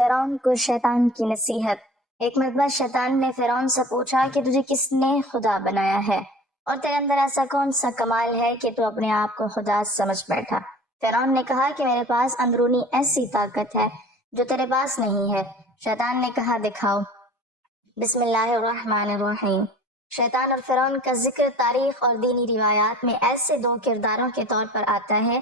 فرعون کو شیطان کی نصیحت۔ ایک مرتبہ شیطان نے فرعون سے پوچھا کہ تجھے کس نے خدا بنایا ہے اور تیرے اندر ایسا کون سا کمال ہے کہ تو اپنے آپ کو خدا سمجھ بیٹھا۔ فرعون نے کہا کہ میرے پاس اندرونی ایسی طاقت ہے جو تیرے پاس نہیں ہے۔ شیطان نے کہا دکھاؤ۔ بسم اللہ الرحمن الرحیم۔ شیطان اور فرعون کا ذکر تاریخ اور دینی روایات میں ایسے دو کرداروں کے طور پر آتا ہے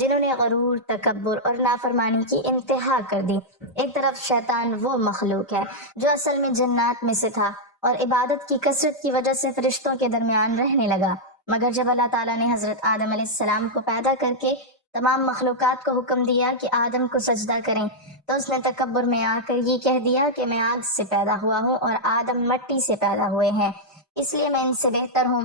جنہوں نے غرور، تکبر اور نافرمانی کی انتہا کر دی۔ ایک طرف شیطان وہ مخلوق ہے جو اصل میں جنات میں سے تھا اور عبادت کی کثرت کی وجہ سے فرشتوں کے درمیان رہنے لگا، مگر جب اللہ تعالیٰ نے حضرت آدم علیہ السلام کو پیدا کر کے تمام مخلوقات کو حکم دیا کہ آدم کو سجدہ کریں تو اس نے تکبر میں آ کر یہ کہہ دیا کہ میں آگ سے پیدا ہوا ہوں اور آدم مٹی سے پیدا ہوئے ہیں، اس لیے میں ان سے بہتر ہوں۔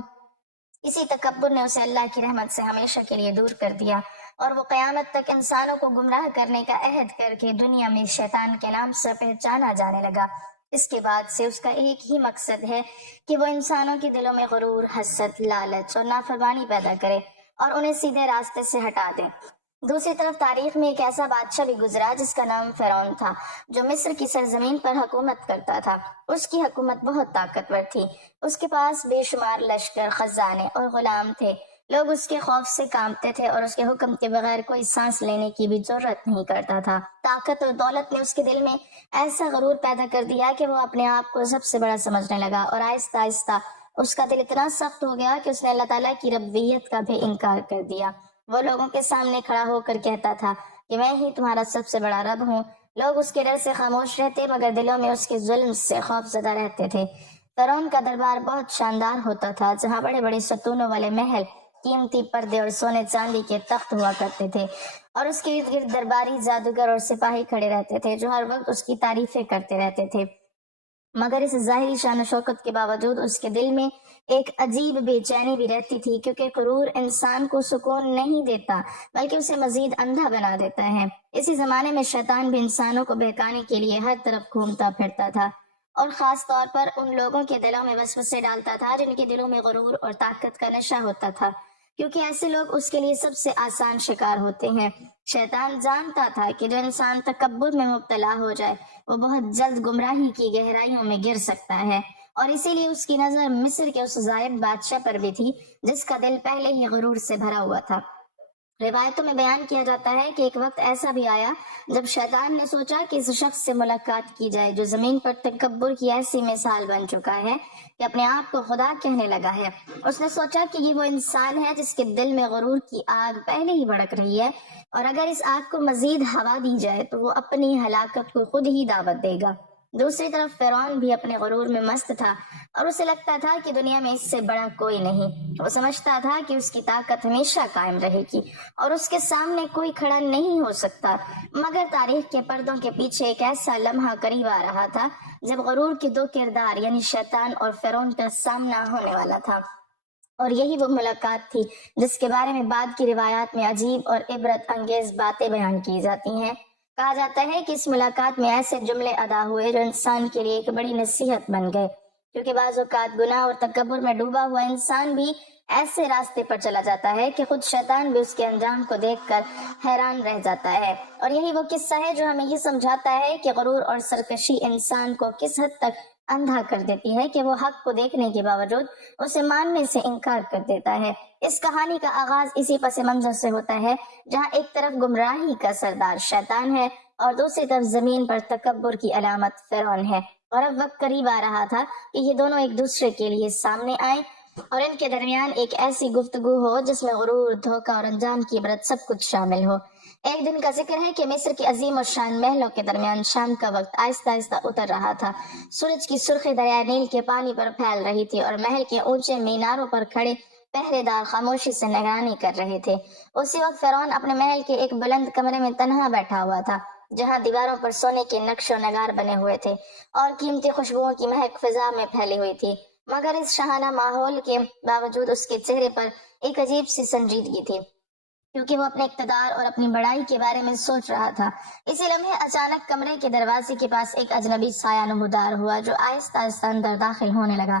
اسی تکبر نے اسے اللہ کی رحمت سے ہمیشہ کے لیے دور کر دیا اور وہ قیامت تک انسانوں کو گمراہ کرنے کا عہد کر کے دنیا میں شیطان کے نام سے پہچانا جانے لگا۔ اس کے بعد سے اس کا ایک ہی مقصد ہے کہ وہ انسانوں کے دلوں میں غرور، حسد، لالچ اور نافرمانی پیدا کرے اور انہیں سیدھے راستے سے ہٹا دے۔ دوسری طرف تاریخ میں ایک ایسا بادشاہ بھی گزرا جس کا نام فرعون تھا، جو مصر کی سرزمین پر حکومت کرتا تھا۔ اس کی حکومت بہت طاقتور تھی، اس کے پاس بے شمار لشکر، خزانے اور غلام تھے۔ لوگ اس کے خوف سے کانپتے تھے اور اس کے حکم کے بغیر کوئی سانس لینے کی بھی جرت نہیں کرتا تھا۔ طاقت اور دولت نے اس کے دل میں ایسا غرور پیدا کر دیا کہ وہ اپنے آپ کو سب سے بڑا سمجھنے لگا اور آہستہ آہستہ اس کا دل اتنا سخت ہو گیا کہ اس نے اللہ تعالیٰ کی ربوبیت کا بھی انکار کر دیا۔ وہ لوگوں کے سامنے کھڑا ہو کر کہتا تھا کہ میں ہی تمہارا سب سے بڑا رب ہوں۔ لوگ اس کے ڈر سے خاموش رہتے مگر دلوں میں اس کے ظلم سے خوف زدہ رہتے تھے۔ فرعون کا دربار بہت شاندار ہوتا تھا، جہاں بڑے بڑے ستونوں والے محل، قیمتی پردے اور سونے چاندی کے تخت ہوا کرتے تھے، اور اس کے ارد گرد درباری، جادوگر اور سپاہی کھڑے رہتے تھے جو ہر وقت اس کی تعریفیں کرتے رہتے تھے۔ مگر اس ظاہری شان و شوکت کے باوجود اس کے دل میں ایک عجیب بے چینی بھی رہتی تھی، کیونکہ غرور انسان کو سکون نہیں دیتا بلکہ اسے مزید اندھا بنا دیتا ہے۔ اسی زمانے میں شیطان بھی انسانوں کو بہکانے کے لیے ہر طرف گھومتا پھرتا تھا اور خاص طور پر ان لوگوں کے دلوں میں وسوسے ڈالتا تھا جن کے دلوں میں غرور اور طاقت کا نشہ ہوتا تھا، کیونکہ ایسے لوگ اس کے لیے سب سے آسان شکار ہوتے ہیں۔ شیطان جانتا تھا کہ جو انسان تکبر میں مبتلا ہو جائے وہ بہت جلد گمراہی کی گہرائیوں میں گر سکتا ہے، اور اسی لیے اس کی نظر مصر کے اس ظالم بادشاہ پر بھی تھی جس کا دل پہلے ہی غرور سے بھرا ہوا تھا۔ روایتوں میں بیان کیا جاتا ہے کہ ایک وقت ایسا بھی آیا جب شیطان نے سوچا کہ اس شخص سے ملاقات کی جائے جو زمین پر تکبر کی ایسی مثال بن چکا ہے کہ اپنے آپ کو خدا کہنے لگا ہے۔ اس نے سوچا کہ یہ وہ انسان ہے جس کے دل میں غرور کی آگ پہلے ہی بھڑک رہی ہے، اور اگر اس آگ کو مزید ہوا دی جائے تو وہ اپنی ہلاکت کو خود ہی دعوت دے گا۔ دوسری طرف فرعون بھی اپنے غرور میں مست تھا اور اسے لگتا تھا کہ دنیا میں اس سے بڑا کوئی نہیں۔ وہ سمجھتا تھا کہ اس کی طاقت ہمیشہ قائم رہے گی اور اس کے سامنے کوئی کھڑا نہیں ہو سکتا، مگر تاریخ کے پردوں کے پیچھے ایک ایسا لمحہ قریب آ رہا تھا جب غرور کے دو کردار یعنی شیطان اور فرعون کا سامنا ہونے والا تھا، اور یہی وہ ملاقات تھی جس کے بارے میں بعد کی روایات میں عجیب اور عبرت انگیز باتیں بیان کی جاتی ہیں۔ کہا جاتا ہے کہ اس ملاقات میں ایسے جملے ادا ہوئے جو انسان کے لیے ایک بڑی نصیحت بن گئے، کیونکہ بعض اوقات گناہ اور تکبر میں ڈوبا ہوا انسان بھی ایسے راستے پر چلا جاتا ہے کہ خود شیطان بھی اس کے انجام کو دیکھ کر حیران رہ جاتا ہے۔ اور یہی وہ قصہ ہے جو ہمیں یہ سمجھاتا ہے کہ غرور اور سرکشی انسان کو کس حد تک اندھا کر دیتی ہے کہ وہ حق کو دیکھنے کے باوجود اسے ماننے سے انکار کر دیتا ہے۔ اس کہانی کا آغاز اسی پس منظر سے ہوتا ہے جہاں ایک طرف گمراہی کا سردار شیطان ہے اور دوسری طرف زمین پر تکبر کی علامت فرعون ہے، اور اب وقت قریب آ رہا تھا کہ یہ دونوں ایک دوسرے کے لیے سامنے آئیں اور ان کے درمیان ایک ایسی گفتگو ہو جس میں غرور، دھوکہ اور انجام کی عبرت سب کچھ شامل ہو۔ ایک دن کا ذکر ہے کہ مصر کے عظیم و شان محلوں کے درمیان شام کا وقت آہستہ آہستہ اتر رہا تھا۔ سورج کی سرخی دریائے نیل کے پانی پر پھیل رہی تھی اور محل کے اونچے میناروں پر کھڑے پہرے دار خاموشی سے نگرانی کر رہے تھے۔ اسی وقت فرعون اپنے محل کے ایک بلند کمرے میں تنہا بیٹھا ہوا تھا، جہاں دیواروں پر سونے کے نقش و نگار بنے ہوئے تھے اور قیمتی خوشبوؤں کی مہک فضا میں پھیلی ہوئی تھی، مگر اس شاہانہ ماحول کے باوجود اس کے چہرے پر ایک عجیب سی سنجیدگی تھی، کیونکہ وہ اپنے اقتدار اور اپنی بڑائی کے بارے میں سوچ رہا تھا۔ اسی لمحے اچانک کمرے کے دروازے کے پاس ایک اجنبی سایہ نمودار ہوا جو آہستہ آہستہ اندر داخل ہونے لگا۔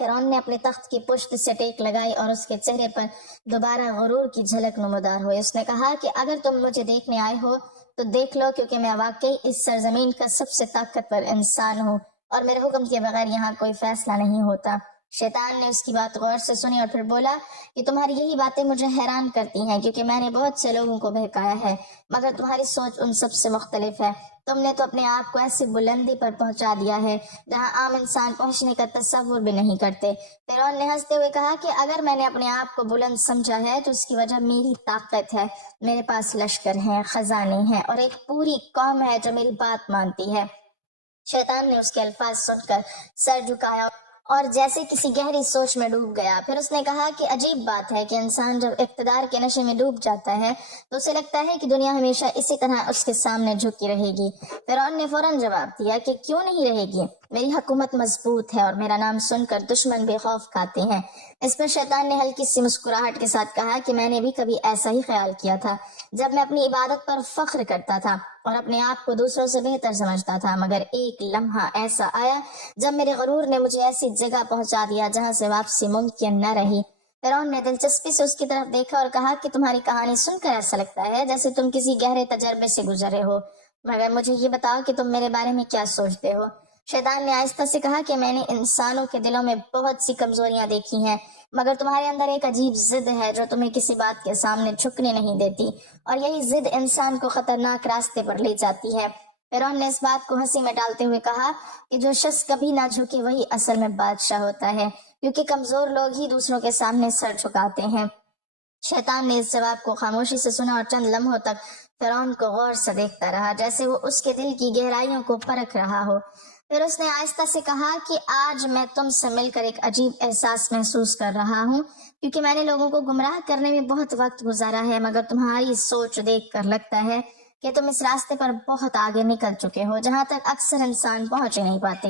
فرعون نے اپنے تخت کی پشت سے ٹیک لگائی اور اس کے چہرے پر دوبارہ غرور کی جھلک نمودار ہوئی۔ اس نے کہا کہ اگر تم مجھے دیکھنے آئے ہو تو دیکھ لو، کیونکہ میں واقعی اس سرزمین کا سب سے طاقتور انسان ہوں اور میرے حکم کے بغیر یہاں کوئی فیصلہ نہیں ہوتا۔ شیطان نے اس کی بات غور سے سنی اور پھر بولا کہ تمہاری یہی باتیں مجھے حیران کرتی ہیں، کیونکہ میں نے بہت سے لوگوں کو بہکایا ہے، مگر تمہاری سوچ ان سب سے مختلف ہے۔ تم نے تو اپنے آپ کو ایسی بلندی پر پہنچا دیا ہے جہاں عام انسان پہنچنے کا تصور بھی نہیں کرتے۔ فرعون نے ہنستے ہوئے کہا کہ اگر میں نے اپنے آپ کو بلند سمجھا ہے تو اس کی وجہ میری طاقت ہے۔ میرے پاس لشکر ہیں، خزانے ہیں اور ایک پوری قوم ہے جو میری بات مانتی ہے۔ شیطان نے اس کے الفاظ سن کر سر جھکایا اور جیسے کسی گہری سوچ میں ڈوب گیا۔ پھر اس نے کہا کہ عجیب بات ہے کہ انسان جب اقتدار کے نشے میں ڈوب جاتا ہے تو اسے لگتا ہے کہ دنیا ہمیشہ اسی طرح اس کے سامنے جھکی رہے گی۔ فرعون نے فوراً جواب دیا کہ کیوں نہیں رہے گی؟ میری حکومت مضبوط ہے اور میرا نام سن کر دشمن بے خوف کھاتے ہیں۔ اس پر شیطان نے ہلکی سی مسکراہٹ کے ساتھ کہا کہ میں نے بھی کبھی ایسا ہی خیال کیا تھا جب میں اپنی عبادت پر فخر کرتا تھا اور اپنے آپ کو دوسروں سے بہتر سمجھتا تھا، مگر ایک لمحہ ایسا آیا جب میرے غرور نے مجھے ایسی جگہ پہنچا دیا جہاں سے واپسی ممکن نہ رہی۔ فرعون نے دلچسپی سے اس کی طرف دیکھا اور کہا کہ تمہاری کہانی سن کر ایسا لگتا ہے جیسے تم کسی گہرے تجربے سے گزرے ہو، مگر مجھے یہ بتاؤ کہ تم میرے بارے میں کیا سوچتے ہو؟ شیطان نے آہستہ سے کہا کہ میں نے انسانوں کے دلوں میں بہت سی کمزوریاں دیکھی ہیں، مگر تمہارے اندر ایک عجیب ضد ہے جو تمہیں کسی بات کے سامنے جھکنے نہیں دیتی، اور یہی ضد انسان کو خطرناک راستے پر لے جاتی ہے۔ فرعون نے اس بات کو ہنسی میں ڈالتے ہوئے کہا کہ جو شخص کبھی نہ جھکے وہی اصل میں بادشاہ ہوتا ہے، کیونکہ کمزور لوگ ہی دوسروں کے سامنے سر جھکاتے ہیں۔ شیطان نے اس جواب کو خاموشی سے سنا اور چند لمحوں تک فرعون کو غور سے دیکھتا رہا، جیسے وہ اس کے دل کی گہرائیوں کو پرکھ رہا ہو۔ پھر اس نے آہستہ سے کہا کہ آج میں تم سے مل کر ایک عجیب احساس محسوس کر رہا ہوں، کیونکہ میں نے لوگوں کو گمراہ کرنے میں بہت وقت گزارا ہے، مگر تمہاری سوچ دیکھ کر لگتا ہے کہ تم اس راستے پر بہت آگے نکل چکے ہو جہاں تک اکثر انسان پہنچ ہی نہیں پاتے۔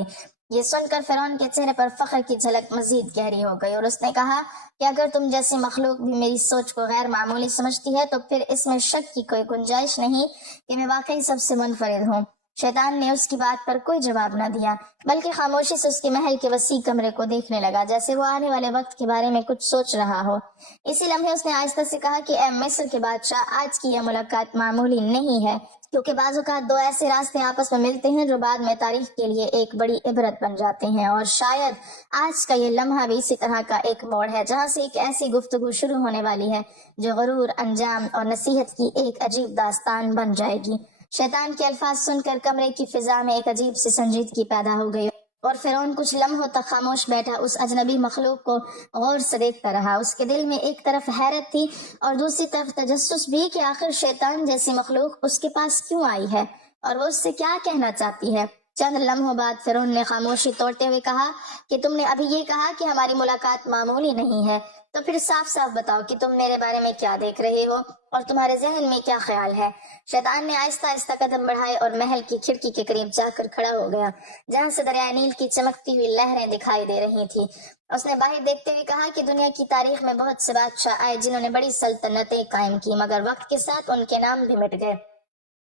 یہ سن کر فرعون کے چہرے پر فخر کی جھلک مزید گہری ہو گئی اور اس نے کہا کہ اگر تم جیسی مخلوق بھی میری سوچ کو غیر معمولی سمجھتی ہے تو پھر اس میں شک کی کوئی گنجائش نہیں کہ میں واقعی سب سے منفرد ہوں۔ شیطان نے اس کی بات پر کوئی جواب نہ دیا، بلکہ خاموشی سے اس کے محل کے وسیع کمرے کو دیکھنے لگا، جیسے وہ آنے والے وقت کے بارے میں کچھ سوچ رہا ہو۔ اسی لمحے اس نے آہستہ سے کہا کہ اے مصر کے بادشاہ، آج کی یہ ملاقات معمولی نہیں ہے، کیونکہ بعض اوقات دو ایسے راستے آپس میں ملتے ہیں جو بعد میں تاریخ کے لیے ایک بڑی عبرت بن جاتے ہیں، اور شاید آج کا یہ لمحہ بھی اسی طرح کا ایک موڑ ہے جہاں سے ایک ایسی گفتگو شروع ہونے والی ہے جو غرور، انجام اور نصیحت کی ایک عجیب داستان بن جائے گی۔ شیطان کے الفاظ سن کر کمرے کی فضا میں ایک عجیب سی سنجیدگی پیدا ہو گئی اور فرعون کچھ لمحوں تک خاموش بیٹھا اس اجنبی مخلوق کو غور سے دیکھتا رہا۔ اس کے دل میں ایک طرف حیرت تھی اور دوسری طرف تجسس بھی کہ آخر شیطان جیسی مخلوق اس کے پاس کیوں آئی ہے اور وہ اس سے کیا کہنا چاہتی ہے۔ چند لمحوں بعد فرعون نے خاموشی توڑتے ہوئے کہا کہ تم نے ابھی یہ کہا کہ ہماری ملاقات معمولی نہیں ہے، تو پھر صاف صاف بتاؤ کہ تم میرے بارے میں کیا دیکھ رہے ہو اور تمہارے ذہن میں کیا خیال ہے۔ شیطان نے آہستہ آہستہ قدم بڑھائے اور محل کی کھڑکی کے قریب جا کر کھڑا ہو گیا، جہاں سے دریائے نیل کی چمکتی ہوئی لہریں دکھائی دے رہی تھی۔ اس نے باہر دیکھتے ہوئے کہا کہ دنیا کی تاریخ میں بہت سے بادشاہ آئے جنہوں نے بڑی سلطنتیں قائم کی، مگر وقت کے ساتھ ان کے نام بھی مٹ گئے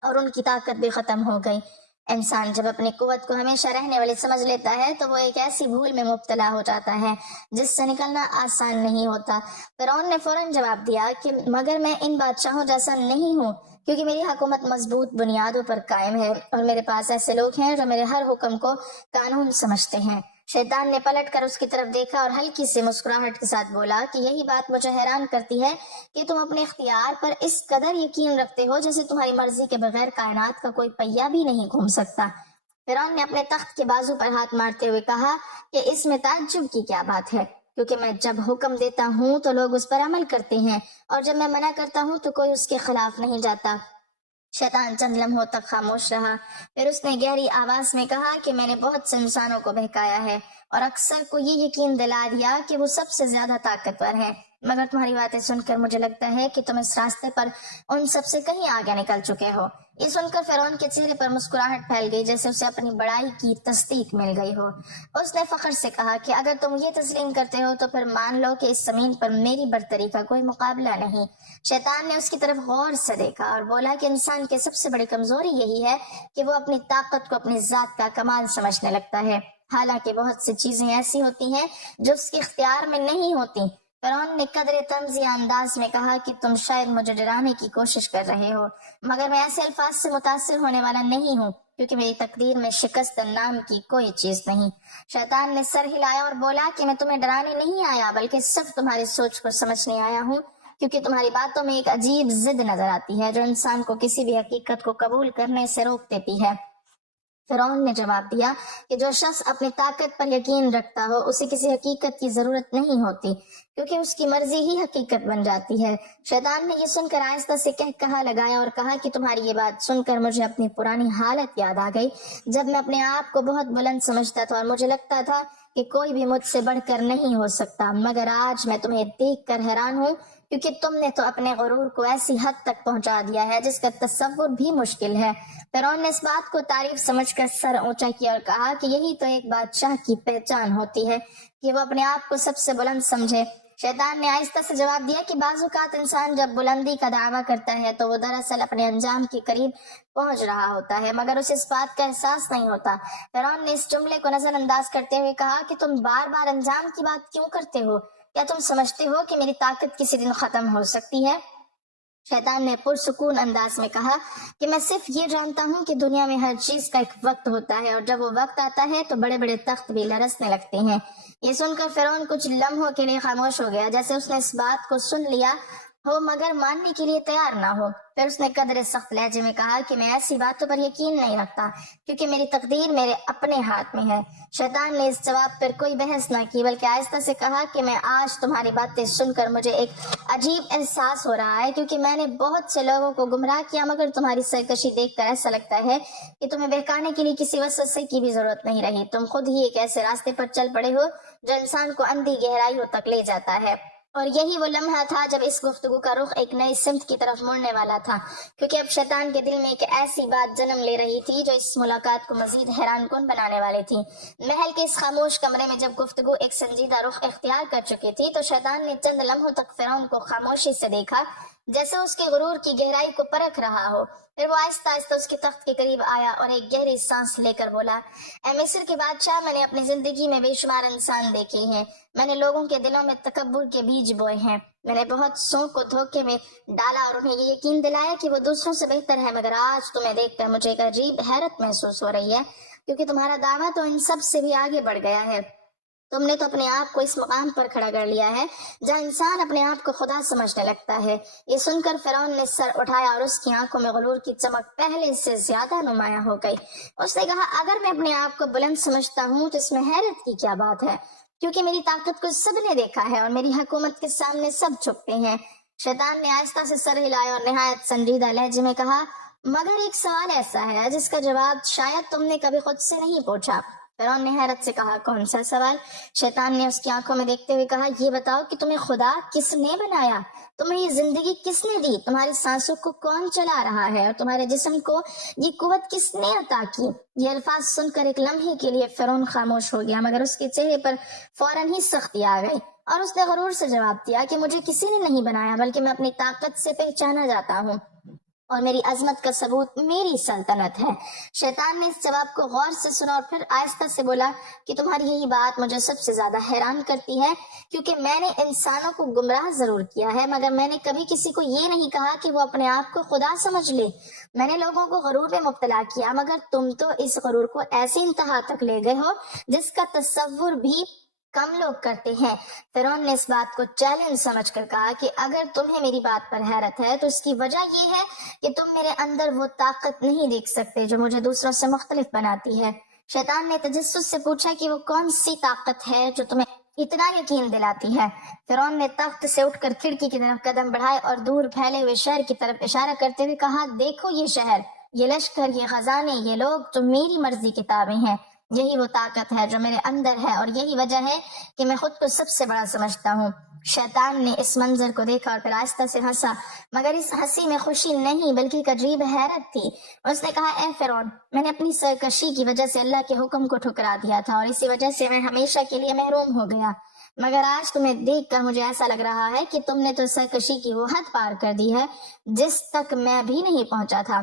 اور ان کی طاقت بھی ختم ہو گئی۔ انسان جب اپنی قوت کو ہمیشہ رہنے والی سمجھ لیتا ہے تو وہ ایک ایسی بھول میں مبتلا ہو جاتا ہے جس سے نکلنا آسان نہیں ہوتا۔ فرعون نے فوراً جواب دیا کہ مگر میں ان بادشاہوں جیسا نہیں ہوں، کیونکہ میری حکومت مضبوط بنیادوں پر قائم ہے اور میرے پاس ایسے لوگ ہیں جو میرے ہر حکم کو قانون سمجھتے ہیں۔ شیطان نے پلٹ کر اس کی طرف دیکھا اور ہلکی سی مسکراہٹ کے ساتھ بولا کہ یہی بات مجھے حیران کرتی ہے کہ تم اپنے اختیار پر اس قدر یقین رکھتے ہو جیسے تمہاری مرضی کے بغیر کائنات کا کوئی پہیہ بھی نہیں گھوم سکتا۔ فرعون نے اپنے تخت کے بازو پر ہاتھ مارتے ہوئے کہا کہ اس میں تعجب کی کیا بات ہے، کیونکہ میں جب حکم دیتا ہوں تو لوگ اس پر عمل کرتے ہیں اور جب میں منع کرتا ہوں تو کوئی اس کے خلاف نہیں جاتا۔ شیطان چند لمحوں تک خاموش رہا، پھر اس نے گہری آواز میں کہا کہ میں نے بہت سے انسانوں کو بہکایا ہے اور اکثر کو یہ یقین دلا دیا کہ وہ سب سے زیادہ طاقتور ہیں، مگر تمہاری باتیں سن کر مجھے لگتا ہے کہ تم اس راستے پر ان سب سے کہیں آگے نکل چکے ہو۔ یہ سن کر فرعون کے چہرے پر مسکراہٹ پھیل گئی، جیسے اسے اپنی بڑائی کی تصدیق مل گئی ہو۔ اس نے فخر سے کہا کہ اگر تم یہ تسلیم کرتے ہو تو پھر مان لو کہ اس زمین پر میری برتری کا کوئی مقابلہ نہیں۔ شیطان نے اس کی طرف غور سے دیکھا اور بولا کہ انسان کی سب سے بڑی کمزوری یہی ہے کہ وہ اپنی طاقت کو اپنی ذات کا کمال سمجھنے لگتا ہے۔ حالانکہ بہت سی چیزیں ایسی ہوتی ہیں جو اس کے اختیار میں نہیں ہوتی۔ فرعون نے قدر طنزیہ انداز میں کہا کہ تم شاید مجھے ڈرانے کی کوشش کر رہے ہو، مگر میں ایسے الفاظ سے متاثر ہونے والا نہیں ہوں، کیونکہ میری تقدیر میں شکست نام کی کوئی چیز نہیں۔ شیطان نے سر ہلایا اور بولا کہ میں تمہیں ڈرانے نہیں آیا، بلکہ صرف تمہاری سوچ کو سمجھنے آیا ہوں، کیونکہ تمہاری باتوں میں ایک عجیب ضد نظر آتی ہے جو انسان کو کسی بھی حقیقت کو قبول کرنے سے روک دیتی ہے۔ فرعون نے جواب دیا کہ جو شخص اپنی طاقت پر یقین رکھتا ہو اسے کسی حقیقت کی ضرورت نہیں ہوتی، کیونکہ اس کی مرضی ہی حقیقت بن جاتی ہے۔ شیطان نے یہ سن کر آہستہ سے کہا لگایا اور کہا کہ تمہاری یہ بات سن کر مجھے اپنی پرانی حالت یاد آ گئی، جب میں اپنے آپ کو بہت بلند سمجھتا تھا اور مجھے لگتا تھا کہ کوئی بھی مجھ سے بڑھ کر نہیں ہو سکتا، مگر آج میں تمہیں دیکھ کر حیران ہوں، کیونکہ تم نے تو اپنے غرور کو ایسی حد تک پہنچا دیا ہے جس کا تصور بھی مشکل ہے۔ فرعون نے اس بات کو تعریف سمجھ کر سر اونچا کیا اور کہا کہ یہی تو ایک بادشاہ کی پہچان ہوتی ہے کہ وہ اپنے آپ کو سب سے بلند سمجھے۔ شیطان نے آہستہ سے جواب دیا کہ بعض اوقات انسان جب بلندی کا دعویٰ کرتا ہے تو وہ دراصل اپنے انجام کے قریب پہنچ رہا ہوتا ہے، مگر اسے اس بات کا احساس نہیں ہوتا۔ فرعون نے اس جملے کو نظر انداز کرتے ہوئے کہا کہ تم بار بار انجام کی بات کیوں کرتے ہو؟ کیا تم سمجھتے ہو کہ میری طاقت کسی دن ختم ہو سکتی ہے؟ شیطان نے پرسکون انداز میں کہا کہ میں صرف یہ جانتا ہوں کہ دنیا میں ہر چیز کا ایک وقت ہوتا ہے، اور جب وہ وقت آتا ہے تو بڑے بڑے تخت بھی لرزنے لگتے ہیں۔ یہ سن کر فرعون کچھ لمحوں کے لیے خاموش ہو گیا، جیسے اس نے اس بات کو سن لیا ہو مگر ماننے کے لیے تیار نہ ہو۔ پھر اس نے قدر سخت لہجے میں کہا کہ میں ایسی باتوں پر یقین نہیں رکھتا، کیونکہ میری تقدیر میرے اپنے ہاتھ میں ہے۔ شیطان نے اس جواب پر کوئی بحث نہ کی، بلکہ آہستہ سے کہا کہ میں آج تمہاری باتیں سن کر مجھے ایک عجیب احساس ہو رہا ہے، کیونکہ میں نے بہت سے لوگوں کو گمراہ کیا، مگر تمہاری سرکشی دیکھ کر ایسا لگتا ہے کہ تمہیں بہکانے کے لیے کسی وسوسے کی بھی ضرورت نہیں رہی۔ تم خود ہی ایک ایسے راستے پر چل پڑے ہو جو انسان کو اندھی گہرائیوں تک لے جاتا ہے۔ اور یہی وہ لمحہ تھا جب اس گفتگو کا رخ ایک نئی سمت کی طرف مڑنے والا تھا، کیونکہ اب شیطان کے دل میں ایک ایسی بات جنم لے رہی تھی جو اس ملاقات کو مزید حیران کن بنانے والی تھی۔ محل کے اس خاموش کمرے میں جب گفتگو ایک سنجیدہ رخ اختیار کر چکی تھی تو شیطان نے چند لمحوں تک فرعون کو خاموشی سے دیکھا، جیسے اس کے غرور کی گہرائی کو پرکھ رہا ہو۔ پھر وہ آہستہ آہستہ اس کے تخت کے قریب آیا اور ایک گہری سانس لے کر بولا، اے مصر کے بادشاہ، میں نے اپنی زندگی میں بے شمار انسان دیکھے ہیں، میں نے لوگوں کے دلوں میں تکبر کے بیج بوئے ہیں، میں نے بہت سو کو دھوکے میں ڈالا اور انہیں یہ یقین دلایا کہ وہ دوسروں سے بہتر ہے، مگر آج تمہیں دیکھ کر مجھے ایک عجیب حیرت محسوس ہو رہی ہے، کیونکہ تمہارا دعویٰ تو ان سب سے بھی آگے بڑھ گیا ہے۔ تم نے تو اپنے آپ کو اس مقام پر کھڑا کر لیا ہے جہاں انسان اپنے آپ کو خدا سمجھنے لگتا ہے۔ یہ سن کر فرعون نے سر اٹھایا اور اس کی آنکھوں میں غرور کی چمک پہلے سے زیادہ نمایاں ہو گئی۔ اس نے کہا، اگر میں اپنے آپ کو بلند سمجھتا ہوں تو اس میں حیرت کی کیا بات ہے، کیونکہ میری طاقت کو سب نے دیکھا ہے اور میری حکومت کے سامنے سب جھکتے ہیں۔ شیطان نے آہستہ سے سر ہلایا اور نہایت سنجیدہ لہجے میں کہا، مگر ایک سوال ایسا ہے جس کا جواب شاید تم نے کبھی خود سے نہیں پوچھا۔ فرعون نے حیرت سے کہا، کون سا سوال؟ شیطان نے اس کی آنکھوں میں دیکھتے ہوئے کہا، یہ بتاؤ کہ تمہیں خدا کس نے بنایا، تمہیں یہ زندگی کس نے دی، تمہاری سانسوں کو کون چلا رہا ہے اور تمہارے جسم کو یہ قوت کس نے عطا کی؟ یہ الفاظ سن کر ایک لمحے کے لیے فرعون خاموش ہو گیا، مگر اس کے چہرے پر فوراً ہی سختی آ گئی اور اس نے غرور سے جواب دیا کہ مجھے کسی نے نہیں بنایا، بلکہ میں اپنی طاقت سے پہچانا جاتا ہوں اور میری عظمت کا ثبوت میری سلطنت ہے۔ شیطان نے اس جواب کو غور سے سنا اور پھر آہستہ سے بولا کہ تمہاری یہی بات مجھے سب سے زیادہ حیران کرتی ہے، کیونکہ میں نے انسانوں کو گمراہ ضرور کیا ہے، مگر میں نے کبھی کسی کو یہ نہیں کہا کہ وہ اپنے آپ کو خدا سمجھ لے۔ میں نے لوگوں کو غرور میں مبتلا کیا، مگر تم تو اس غرور کو ایسی انتہا تک لے گئے ہو جس کا تصور بھی کم لوگ کرتے ہیں۔ فرعون نے اس بات کو چیلنج سمجھ کر کہا کہ اگر تمہیں میری بات پر حیرت ہے تو اس کی وجہ یہ ہے کہ تم میرے اندر وہ طاقت نہیں دیکھ سکتے جو مجھے دوسروں سے مختلف بناتی ہے۔ شیطان نے تجسس سے پوچھا کہ وہ کون سی طاقت ہے جو تمہیں اتنا یقین دلاتی ہے؟ فرعون نے تخت سے اٹھ کر کھڑکی کی طرف قدم بڑھائے اور دور پھیلے ہوئے شہر کی طرف اشارہ کرتے ہوئے کہا، دیکھو یہ شہر، یہ لشکر، یہ خزانے، یہ لوگ جو میری مرضی کے تابع ہیں، یہی وہ طاقت ہے جو میرے اندر ہے اور یہی وجہ ہے کہ میں خود کو سب سے بڑا سمجھتا ہوں۔ شیطان نے اس منظر کو دیکھا اور پھر آہستہ سے ہنسا، مگر اس ہنسی میں خوشی نہیں بلکہ ایک عجیب حیرت تھی۔ اس نے کہا، اے فرعون، میں نے اپنی سرکشی کی وجہ سے اللہ کے حکم کو ٹھکرا دیا تھا اور اسی وجہ سے میں ہمیشہ کے لیے محروم ہو گیا، مگر آج تمہیں دیکھ کر مجھے ایسا لگ رہا ہے کہ تم نے تو سرکشی کی وہ حد پار کر دی ہے جس تک میں بھی نہیں پہنچا تھا۔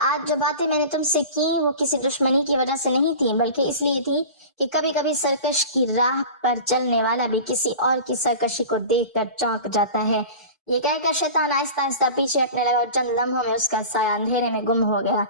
آج جو باتیں میں نے تم سے کی وہ کسی دشمنی کی وجہ سے نہیں تھی، بلکہ اس لیے تھی کہ کبھی کبھی سرکش کی راہ پر چلنے والا بھی کسی اور کی سرکشی کو دیکھ کر چونک جاتا ہے۔ یہ کہہ کر شیطان آہستہ آہستہ پیچھے ہٹنے لگا اور چند لمحوں میں اس کا سایہ اندھیرے میں گم ہو گیا۔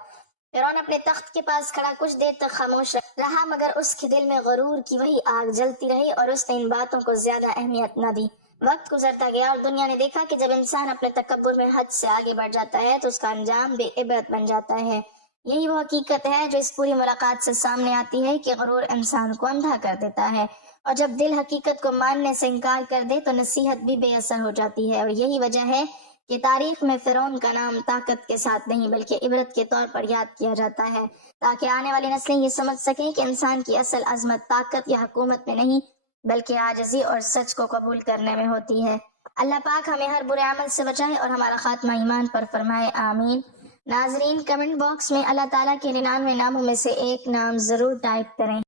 فرعون اپنے تخت کے پاس کھڑا کچھ دیر تک خاموش رہا، مگر اس کے دل میں غرور کی وہی آگ جلتی رہی اور اس نے ان باتوں کو زیادہ اہمیت نہ دی۔ وقت گزرتا گیا اور دنیا نے دیکھا کہ جب انسان اپنے تکبر میں حد سے آگے بڑھ جاتا ہے تو اس کا انجام بے عبرت بن جاتا ہے۔ یہی وہ حقیقت ہے جو اس پوری ملاقات سے سامنے آتی ہے کہ غرور انسان کو اندھا کر دیتا ہے، اور جب دل حقیقت کو ماننے سے انکار کر دے تو نصیحت بھی بے اثر ہو جاتی ہے۔ اور یہی وجہ ہے کہ تاریخ میں فرعون کا نام طاقت کے ساتھ نہیں بلکہ عبرت کے طور پر یاد کیا جاتا ہے، تاکہ آنے والی نسلیں یہ سمجھ سکیں کہ انسان کی اصل عظمت طاقت یا حکومت میں نہیں بلکہ عاجزی اور سچ کو قبول کرنے میں ہوتی ہے۔ اللہ پاک ہمیں ہر برے عمل سے بچائے اور ہمارا خاتمہ ایمان پر فرمائے، آمین۔ ناظرین، کمنٹ باکس میں اللہ تعالیٰ کے 99 ناموں میں سے ایک نام ضرور ٹائپ کریں۔